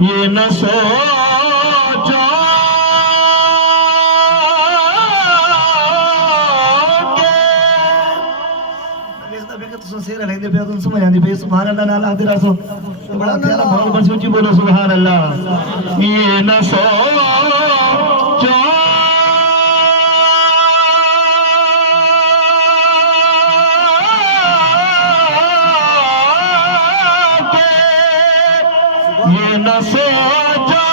یہ نہ سوچو سمجھ آندی پئی سبحان اللہ نال آدھی راسو بڑا پیارا بھول بن سوچی بولو سبحان اللہ یہ نہ سوچو یہ نہ سوچا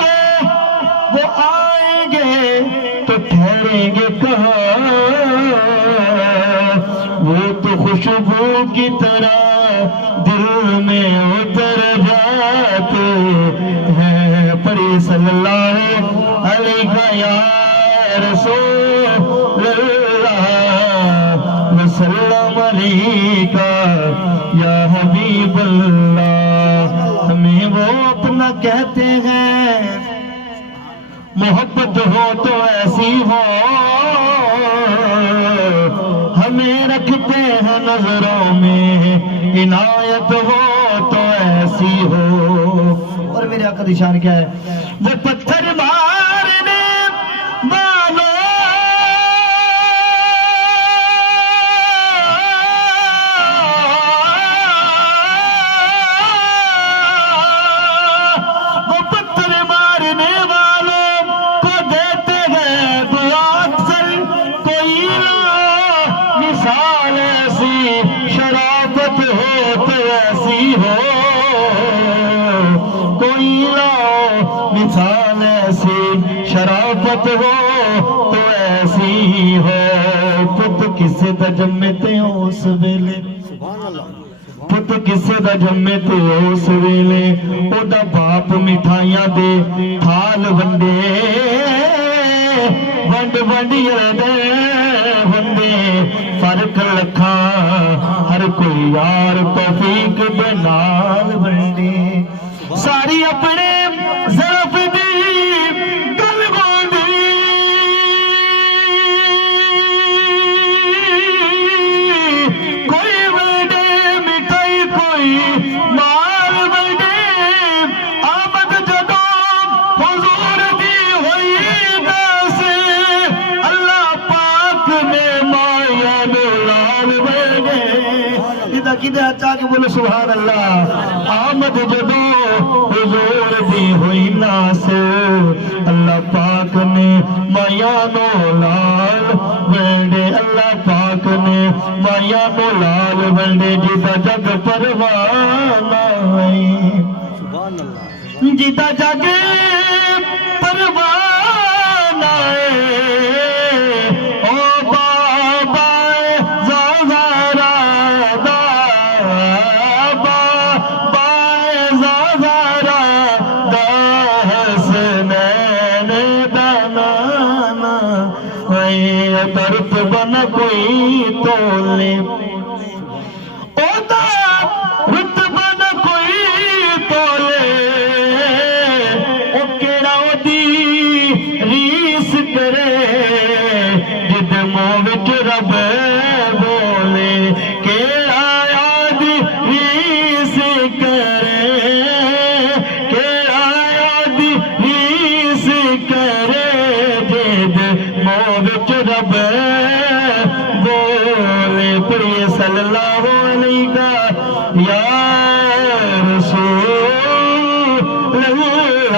کہ وہ آئیں گے تو ٹھہریں گے کہاں وہ تو خوشبو کی طرح دل میں اتر جاتے ہیں پڑھی صلی اللہ علیہ یا رسول اللہ وسلم علیہ یا حبیب اللہ ہمیں وہ اپنا کہتے ہیں محبت ہو تو ایسی ہو ہمیں رکھتے ہیں نظروں میں عنایت ہو تو ایسی ہو اور میرے آقا دی شان کیا ہے وہ پتھر مارنے والوں وہ پتھر مارنے والوں کو دیتے ہیں دعا اکثر کوئی مثال ایسی شرافت ہو تو ایسی ہو کوئی مثال ایسی شرافت ہو تو ایسی ہو پت کسے دا جمتے ہو اس ویلے پت کسے دا جمتے ہو اس ویلے او دا باپ مٹھائیاں دے تھال ونڈے ونڈ ونڈ دے ونڈے فرق لکھا ہر کوئی یار توفیق دے نال ونڈے ساری اپنے ظرف دی گل گوندی کوئی ونڈے مٹھائی کوئی مال ونڈے آمد جدوں حضور دی ہوئی دس اللہ پاک نے مایا نو لال ونڈے ادھا کی دے چاہ کے بولو سبحان اللہ آمد جدوں حضور دی ہوئی ناس اللہ پاک نے مایا نو لال ونڈے اللہ پاک نے مایا نو لال ونڈے جیتا جگ پروانہ جیتا جگ پروانہ او بابا زہرا دا بابا زہرا دا حسنین دا نانا درد بنا کوئی تولے او دا رتبہ نہ کوئی تولے او کیڑا او دی ریس کرے جد منہ وچ رب بولے کیڑا دی ریس کرے کیڑا دی ریس کرے جد منہ وچ رب بولے پڑھیے صلی اللہ علیہ یا رسول اللہ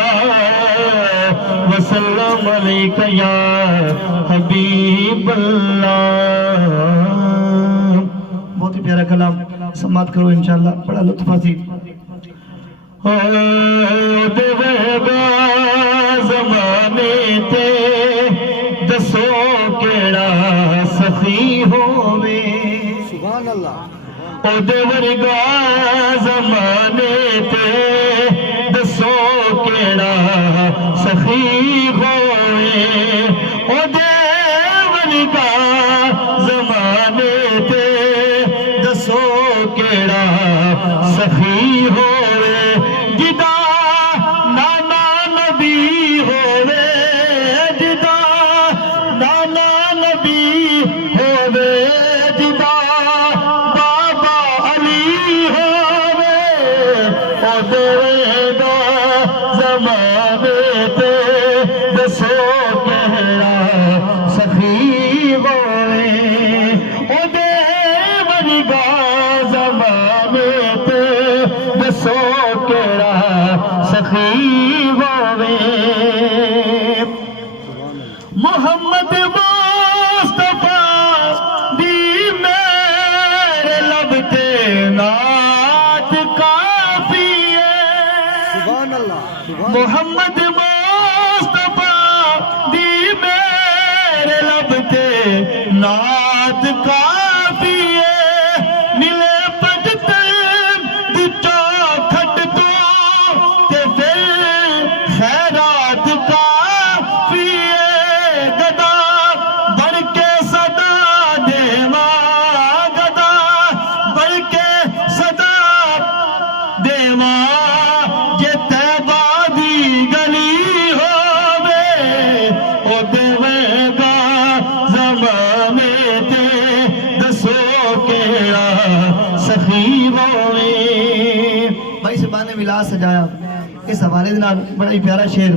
وسلم علیہ یا حبیب اللہ بہت ہی پیارا کلام سماعت کرو انشاءاللہ بڑا لطف حاصل دے وہگا زمانے تے دسو کیڑا سخی ہووے سبحان اللہ او دے ورگا زمانے تے دسو کیڑا سخی ہووے او دے ورگا زمانے تے دسو کیڑا سخی ہووے جدا نانا نبی ہووے جدا نانا نبی ہووے جدا بابا علی ہووے او دے زمانے تے دسو کہڑا سخی ہوے او دے ورگا زمانے تے دسو کہڑا سخی ہوے محمد مصطفیٰ دی میرے لب تے نعت کافی ہے محمد مصطفیٰ دی میرے لب تے نعت کافی ہے ملے پجتے دی چوکھٹ تو تے پھر خیرات کافی ہے گدا بڑھ کے صدا دیواں گدا بڑھ کے صدا دیواں جے طیبہ دی گلی ہووے او دیوے گا زمانے تے دسو کیڑا سخی ہووے بھائی سبحان ولا سجایا اس حوالے دے نال بڑا ہی پیارا شعر